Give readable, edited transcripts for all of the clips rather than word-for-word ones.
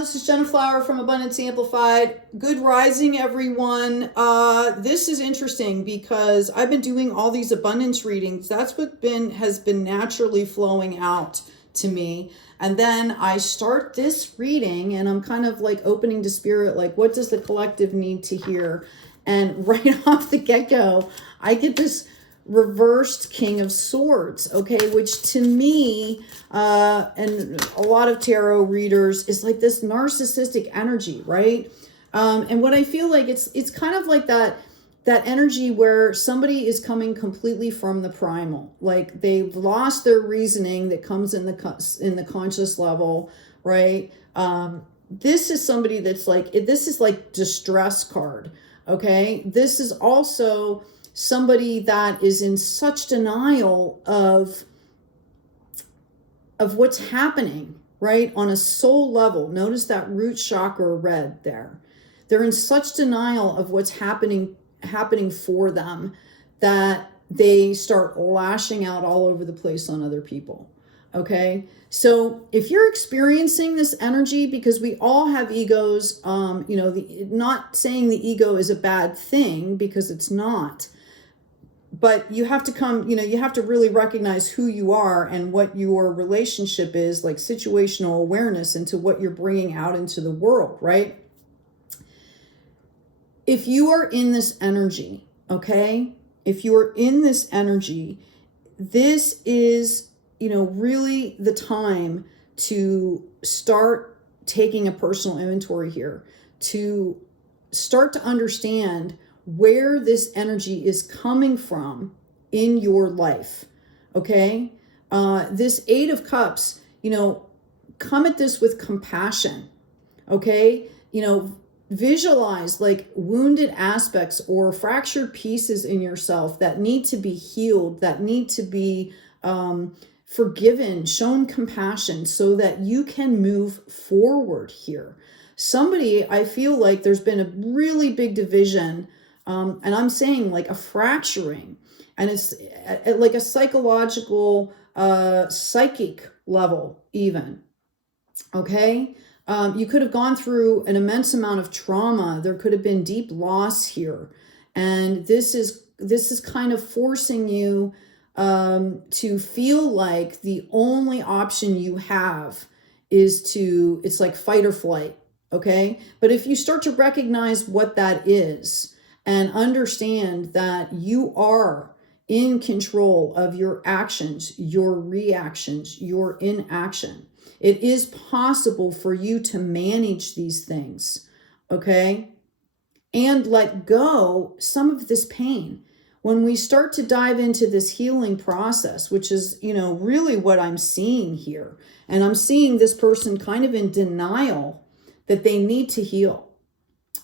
This is Jenna Flower from Abundance Amplified. Good rising, everyone. This is interesting because I've been doing all these abundance readings. That's what has been naturally flowing out to me. And then I start this reading and I'm kind of like opening to spirit, like what does the collective need to hear? And right off the get-go, I get this reversed King of Swords, okay, which to me and a lot of tarot readers is like this narcissistic energy, right? And what I feel like it's kind of like that energy where somebody is coming completely from the primal, like they've lost their reasoning that comes in the conscious level, right? This is somebody that's like, this is like distress card, okay? This is also somebody that is in such denial of what's happening, right? On a soul level. Notice that root chakra red there. They're in such denial of what's happening for them that they start lashing out all over the place on other people. Okay, so if you're experiencing this energy, because we all have egos, not saying the ego is a bad thing, because it's not. But you have to you have to really recognize who you are and what your relationship is, like situational awareness into what you're bringing out into the world, right? If you are in this energy, okay? If you are in this energy, this is, really the time to start taking a personal inventory here, to start to understand where this energy is coming from in your life, okay? This Eight of Cups, come at this with compassion, okay? Visualize like wounded aspects or fractured pieces in yourself that need to be healed, that need to be forgiven, shown compassion so that you can move forward here. Somebody, I feel like there's been a really big division, and I'm saying like a fracturing, and it's at like a psychological, psychic level even, okay? You could have gone through an immense amount of trauma. There could have been deep loss here. And this is kind of forcing you to feel like the only option you have is it's like fight or flight, okay? But if you start to recognize what that is and understand that you are in control of your actions, your reactions, your inaction, it is possible for you to manage these things, okay? And let go some of this pain. When we start to dive into this healing process, which is, really what I'm seeing here, and I'm seeing this person kind of in denial that they need to heal.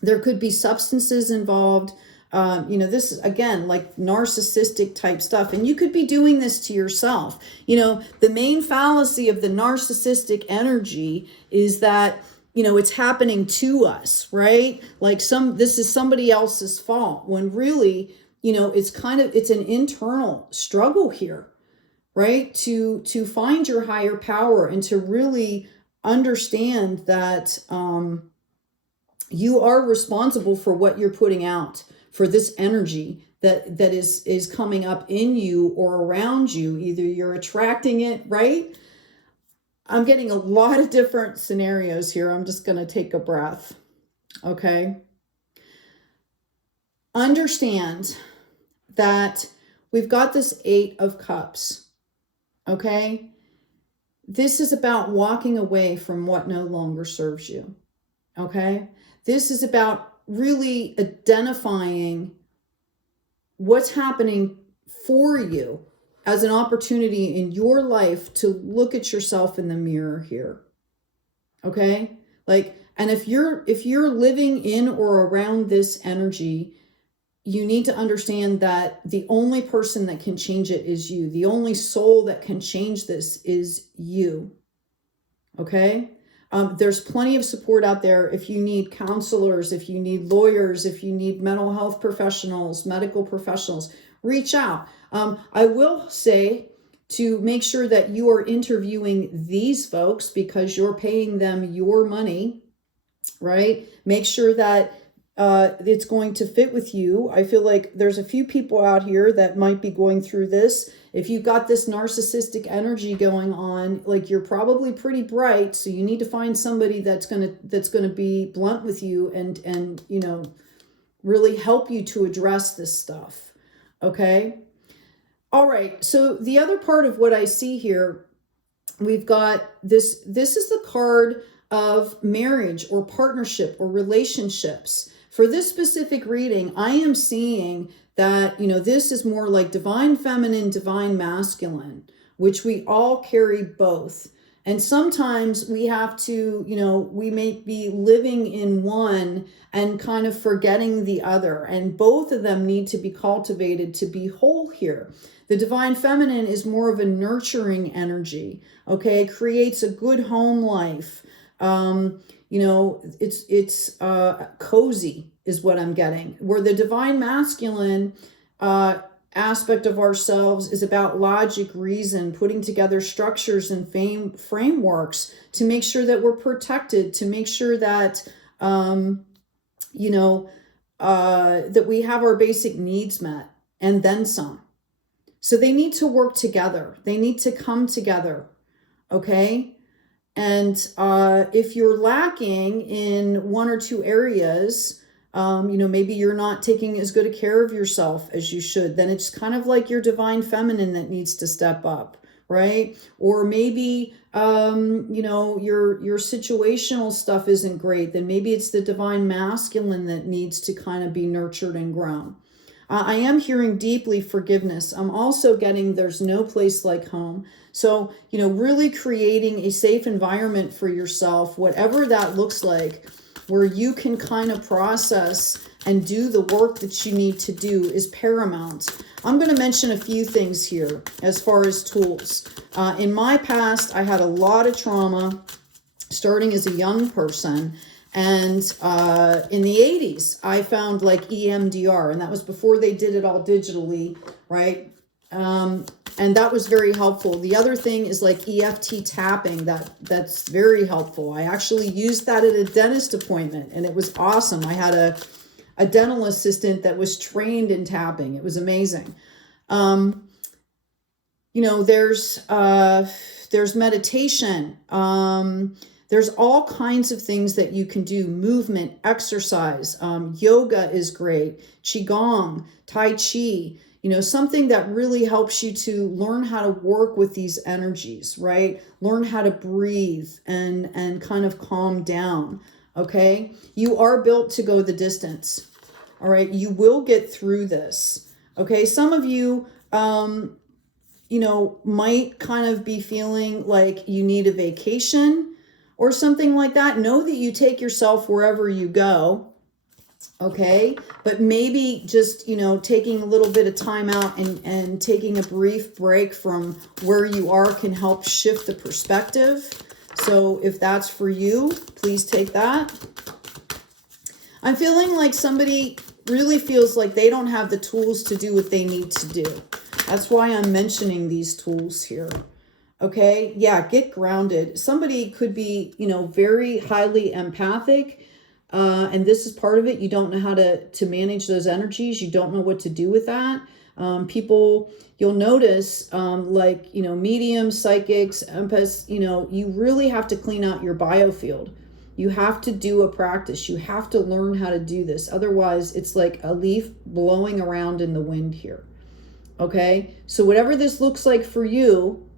There could be substances involved. This is, again, like narcissistic type stuff. And you could be doing this to yourself. The main fallacy of the narcissistic energy is that, it's happening to us, right? Like this is somebody else's fault, when really, it's an internal struggle here, right? To find your higher power and to really understand that you are responsible for what you're putting out, for this energy that is coming up in you or around you. Either you're attracting it, right? I'm getting a lot of different scenarios here. I'm just going to take a breath, okay? Understand that we've got this Eight of Cups, okay? This is about walking away from what no longer serves you, okay? This is about really identifying what's happening for you as an opportunity in your life to look at yourself in the mirror here. Okay? And if you're living in or around this energy, you need to understand that the only person that can change it is you. The only soul that can change this is you. Okay? There's plenty of support out there. If you need counselors, if you need lawyers, if you need mental health professionals, medical professionals, reach out. I will say to make sure that you are interviewing these folks because you're paying them your money, right? Make sure that it's going to fit with you. I feel like there's a few people out here that might be going through this. If you've got this narcissistic energy going on, like you're probably pretty bright, so you need to find somebody that's gonna be blunt with you and you know, really help you to address this stuff. Okay. All right. So the other part of what I see here, we've got this. This is the card of marriage or partnership or relationships. For this specific reading, I am seeing that, you know, this is more like divine feminine, divine masculine, which we all carry both. And sometimes we have to, you know, we may be living in one and kind of forgetting the other. And both of them need to be cultivated to be whole here. The divine feminine is more of a nurturing energy, okay? It creates a good home life. You know, it's cozy is what I'm getting. Where the divine masculine aspect of ourselves is about logic, reason, putting together structures and frameworks to make sure that we're protected, to make sure that, you know, that we have our basic needs met and then some. So they need to work together. They need to come together, okay? And if you're lacking in one or two areas, you know, maybe you're not taking as good a care of yourself as you should, then it's kind of like your divine feminine that needs to step up, right? Or maybe, you know, your situational stuff isn't great, then maybe it's the divine masculine that needs to kind of be nurtured and grown. I am hearing deeply forgiveness. I'm also getting there's no place like home. So, you know, really creating a safe environment for yourself, whatever that looks like, where you can kind of process and do the work that you need to do is paramount. I'm going to mention a few things here as far as tools. In my past, I had a lot of trauma starting as a young person. And in the 80s, I found like EMDR, and that was before they did it all digitally, right? And that was very helpful. The other thing is like EFT tapping. That's very helpful. I actually used that at a dentist appointment, and it was awesome. I had a dental assistant that was trained in tapping. It was amazing. You know, there's meditation. There's all kinds of things that you can do. Movement, exercise, yoga is great. Qigong, Tai Chi, you know, something that really helps you to learn how to work with these energies, right? Learn how to breathe and kind of calm down, okay? You are built to go the distance, all right? You will get through this, okay? Some of you, you know, might kind of be feeling like you need a vacation or something like that. Know that you take yourself wherever you go, okay? But maybe just, you know, taking a little bit of time out and taking a brief break from where you are can help shift the perspective. So if that's for you, please take that. I'm feeling like somebody really feels like they don't have the tools to do what they need to do. That's why I'm mentioning these tools here. Okay, yeah, get grounded. Somebody could be, you know, very highly empathic, and this is part of it. You don't know how to manage those energies. You don't know what to do with that. People, you'll notice, like, you know, mediums, psychics, empaths, you know, you really have to clean out your biofield. You have to do a practice. You have to learn how to do this. Otherwise, it's like a leaf blowing around in the wind here. Okay, so whatever this looks like for you,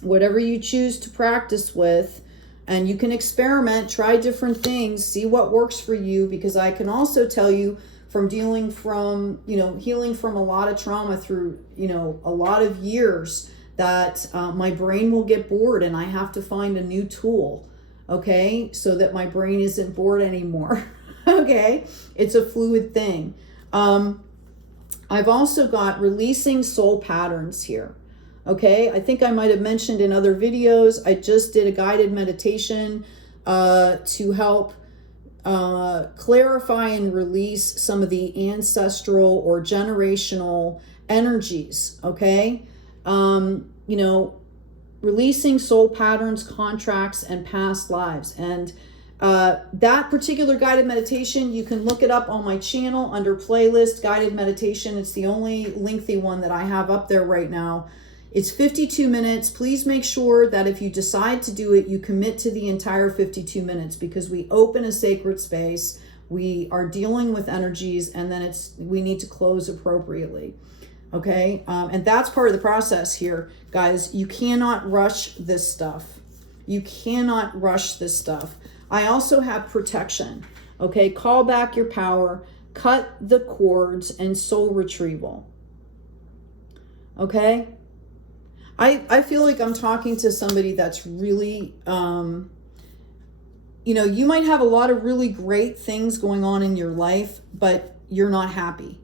whatever you choose to practice with, and you can experiment, try different things, see what works for you, because I can also tell you from dealing from, you know, healing from a lot of trauma through, you know, a lot of years that my brain will get bored and I have to find a new tool, okay, so that my brain isn't bored anymore. Okay, it's a fluid thing. I've also got releasing soul patterns here. Okay, I think I might have mentioned in other videos, I just did a guided meditation to help clarify and release some of the ancestral or generational energies, okay? You know, releasing soul patterns, contracts, and past lives. And That particular guided meditation, you can look it up on my channel under playlist, guided meditation. It's the only lengthy one that I have up there right now. It's 52 minutes. Please make sure that if you decide to do it, you commit to the entire 52 minutes, because we open a sacred space. We are dealing with energies, and then we need to close appropriately. Okay. And that's part of the process here, guys. You cannot rush this stuff. You cannot rush this stuff. I also have protection. Okay. Call back your power, cut the cords, and soul retrieval. Okay. I feel like I'm talking to somebody that's really, you might have a lot of really great things going on in your life, but you're not happy.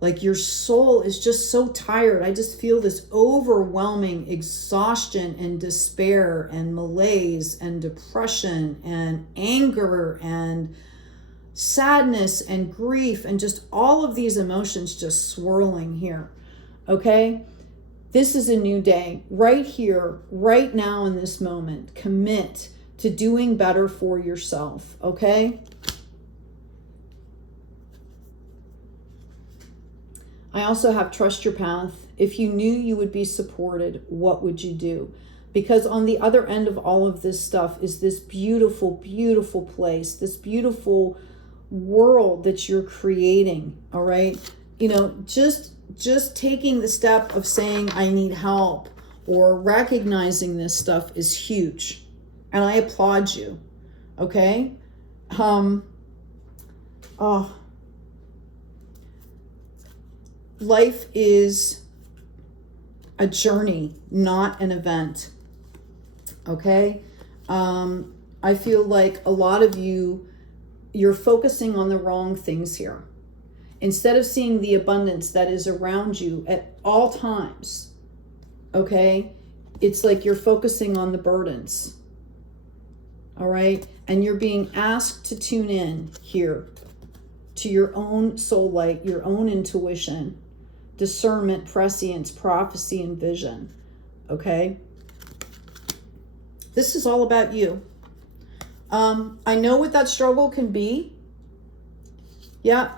Like your soul is just so tired. I just feel this overwhelming exhaustion and despair and malaise and depression and anger and sadness and grief and just all of these emotions just swirling here. Okay? This is a new day. Right here, right now in this moment, commit to doing better for yourself. Okay? I also have trust your path. If you knew you would be supported, what would you do? Because on the other end of all of this stuff is this beautiful, beautiful place, this beautiful world that you're creating. All right. Just taking the step of saying, I need help, or recognizing this stuff is huge. And I applaud you. Okay. Life is a journey, not an event. Okay. I feel like a lot of you're focusing on the wrong things here. Instead of seeing the abundance that is around you at all times. Okay. It's like you're focusing on the burdens. All right. And you're being asked to tune in here to your own soul light, your own intuition, discernment, prescience, prophecy, and vision. Okay. This is all about you. I know what that struggle can be. Yeah.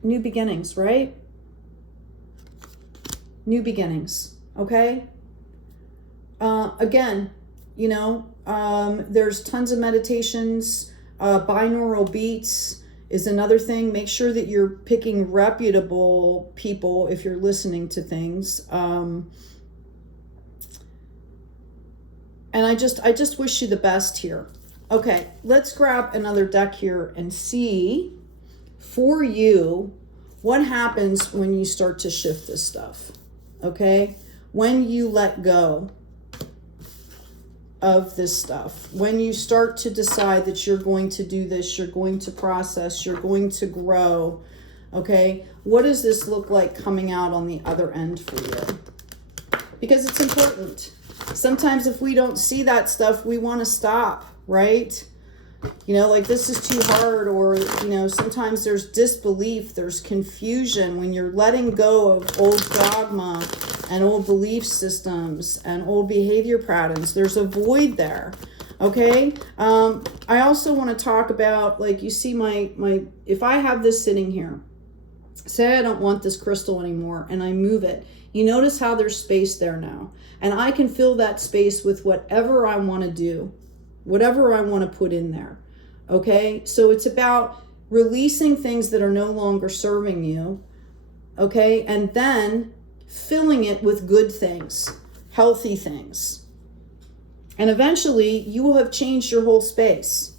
New beginnings, right? New beginnings. Okay. Again, there's tons of meditations. Binaural beats is another thing. Make sure that you're picking reputable people if you're listening to things. And I just wish you the best here. Okay, let's grab another deck here and see for you what happens when you start to shift this stuff. Okay, when you let go of this stuff, when you start to decide that you're going to do this, you're going to process, you're going to grow. Okay, what does this look like coming out on the other end for you? Because it's important. Sometimes if we don't see that stuff, we want to stop, right? Like this is too hard, or, sometimes there's disbelief, there's confusion when you're letting go of old dogma and old belief systems and old behavior patterns. There's a void there. Okay. I also want to talk about, like, you see my, if I have this sitting here, say I don't want this crystal anymore and I move it, you notice how there's space there now, and I can fill that space with whatever I want to do, whatever I want to put in there. Okay. So it's about releasing things that are no longer serving you. Okay. And then filling it with good things, healthy things. And eventually you will have changed your whole space.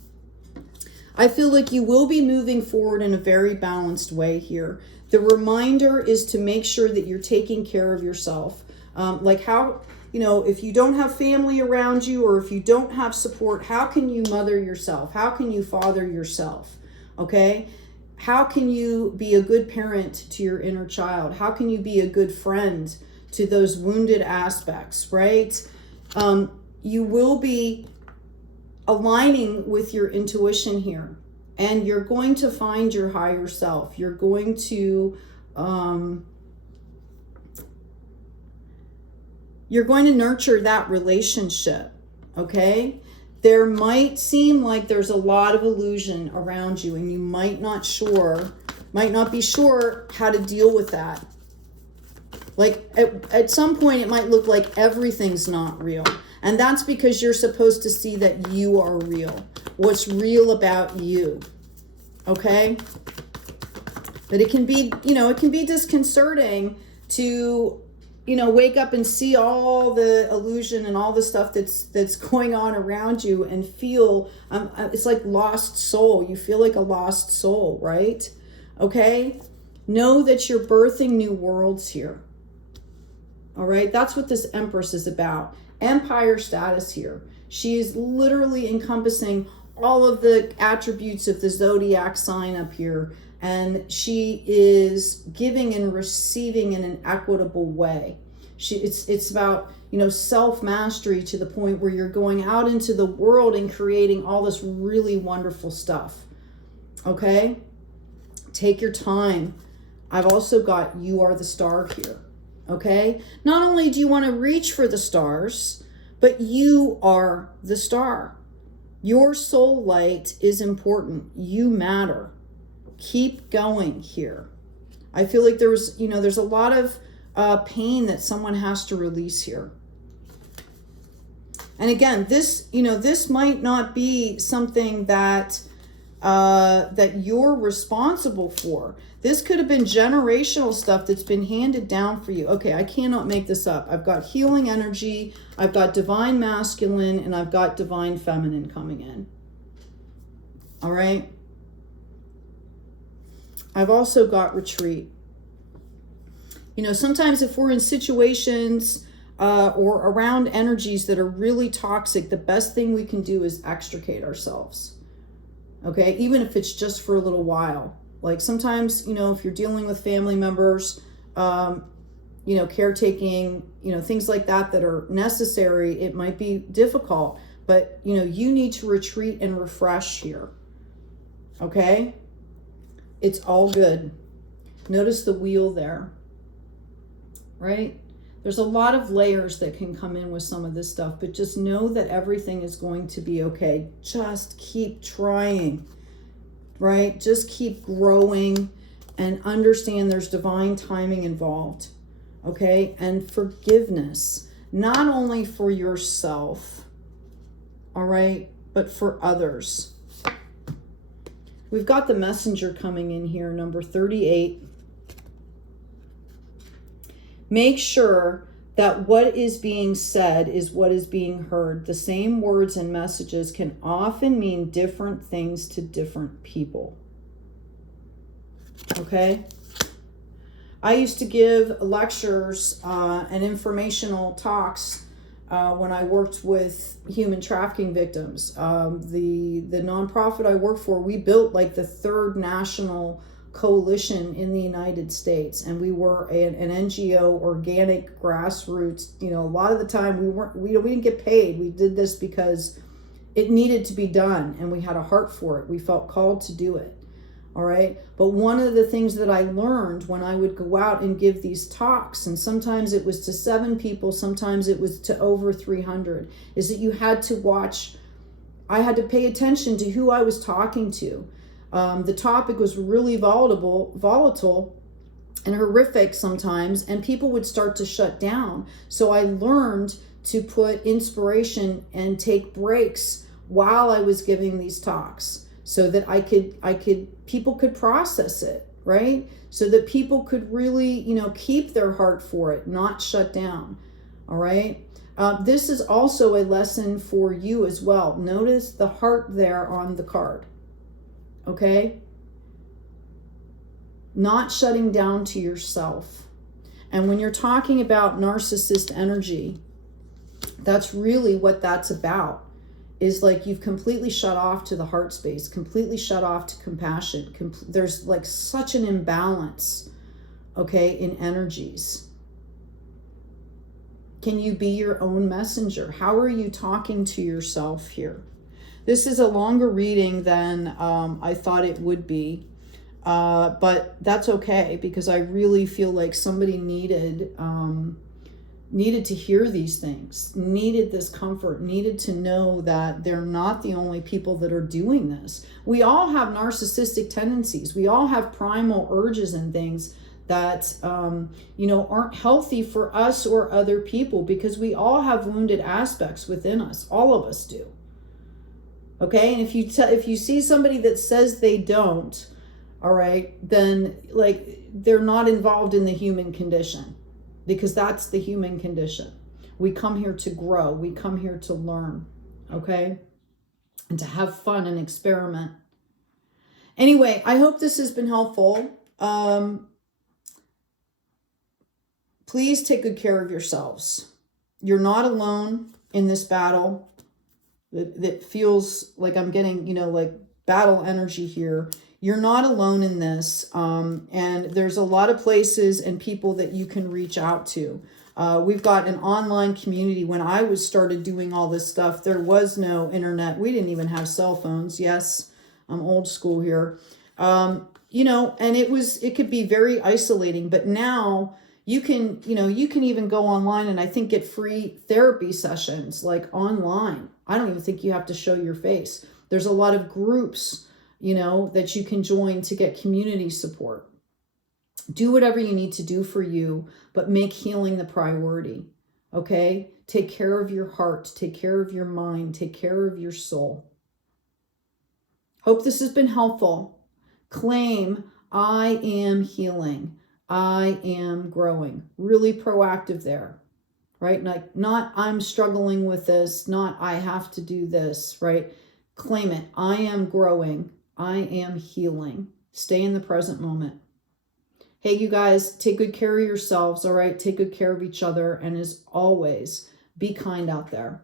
I feel like you will be moving forward in a very balanced way here. The reminder is to make sure that you're taking care of yourself. Like how, if you don't have family around you, or if you don't have support, how can you mother yourself? How can you father yourself? Okay. How can you be a good parent to your inner child? How can you be a good friend to those wounded aspects, right? You will be aligning with your intuition here, and you're going to find your higher self. You're going to nurture that relationship. Okay. there might seem like there's a lot of illusion around you, and you might not be sure how to deal with that. Like at some point, it might look like everything's not real. And that's because you're supposed to see that you are real. What's real about you. Okay? But it can be, it can be disconcerting to, wake up and see all the illusion and all the stuff that's going on around you and feel, it's like lost soul. You feel like a lost soul, right? Okay? Know that you're birthing new worlds here. All right? That's what this Empress is about. Empire status here. She is literally encompassing all of the attributes of the zodiac sign up here. And she is giving and receiving in an equitable way. It's about, self-mastery to the point where you're going out into the world and creating all this really wonderful stuff. Okay? Take your time. I've also got you are the star here. Okay? Not only do you want to reach for the stars, but you are the star. Your soul light is important. You matter. Keep going here. I feel like there's a lot of pain that someone has to release here. And again, this might not be something that you're responsible for. This could have been generational stuff that's been handed down for you. Okay, I cannot make this up. I've got healing energy, I've got divine masculine, and I've got divine feminine coming in. All right? I've also got retreat. Sometimes if we're in situations or around energies that are really toxic, the best thing we can do is extricate ourselves. Okay? Even if it's just for a little while. Like sometimes, if you're dealing with family members, caretaking, things like that are necessary, it might be difficult. But, you need to retreat and refresh here. Okay? It's all good. Notice the wheel there, right? There's a lot of layers that can come in with some of this stuff, but just know that everything is going to be okay. Just keep trying, right? Just keep growing and understand there's divine timing involved, okay? And forgiveness, not only for yourself, all right, but for others. We've got the messenger coming in here, number 38. Make sure that what is being said is what is being heard. The same words and messages can often mean different things to different people. Okay? I used to give lectures and informational talks when I worked with human trafficking victims. The nonprofit I worked for, we built like the third national coalition in the United States, and we were an NGO, organic, grassroots. A lot of the time we didn't get paid. We did this because it needed to be done, and we had a heart for it. We felt called to do it. All right. But one of the things that I learned when I would go out and give these talks, and sometimes it was to 7 people, sometimes it was to over 300, is that you had to watch. I had to pay attention to who I was talking to. The topic was really volatile and horrific sometimes, and people would start to shut down. So I learned to put inspiration and take breaks while I was giving these talks, so that people could process it, right? So that people could really, keep their heart for it, not shut down. All right. This is also a lesson for you as well. Notice the heart there on the card. Okay. Not shutting down to yourself. And when you're talking about narcissist energy, that's really what that's about. Is like you've completely shut off to the heart space, completely shut off to compassion. There's like such an imbalance, okay, in energies. Can you be your own messenger? How are you talking to yourself here? This is a longer reading than I thought it would be, but that's okay, because I really feel like somebody needed needed to hear these things, needed this comfort, needed to know that they're not the only people that are doing this. We all have narcissistic tendencies. We all have primal urges and things that, you know, aren't healthy for us or other people, because we all have wounded aspects within us. All of us do. Okay. And if you see somebody that says they don't, all right, then like they're not involved in the human condition, because that's the human condition. We come here to grow. We come here to learn. Okay. And to have fun and experiment. Anyway, I hope this has been helpful. Please take good care of yourselves. You're not alone in this battle. That feels like I'm getting, you know, like battle energy here. You're not alone in this. And there's a lot of places and people that you can reach out to. We've got an online community. When I started doing all this stuff, there was no internet. We didn't even have cell phones. Yes, I'm old school here. You know, and it could be very isolating, but now you can, you know, you can even go online and I think get free therapy sessions like online. I don't even think you have to show your face. There's a lot of groups, you know, that you can join to get community support. Do whatever you need to do for you, but make healing the priority. Okay? Take care of your heart, take care of your mind, take care of your soul. Hope this has been helpful. Claim, I am healing. I am growing. Really proactive there, right? Like, not I'm struggling with this, not I have to do this, right? Claim it. I am growing. I am healing. Stay in the present moment. Hey, you guys, take good care of yourselves, all right? Take good care of each other. And as always, be kind out there.